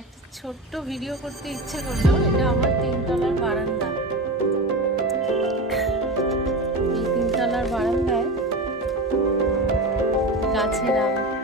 একটা ছোট্ট ভিডিও করতে ইচ্ছে করলো। এটা আমার 3 তলার বারান্দা। এই 3 তলার বারান্দায় গাছের আম।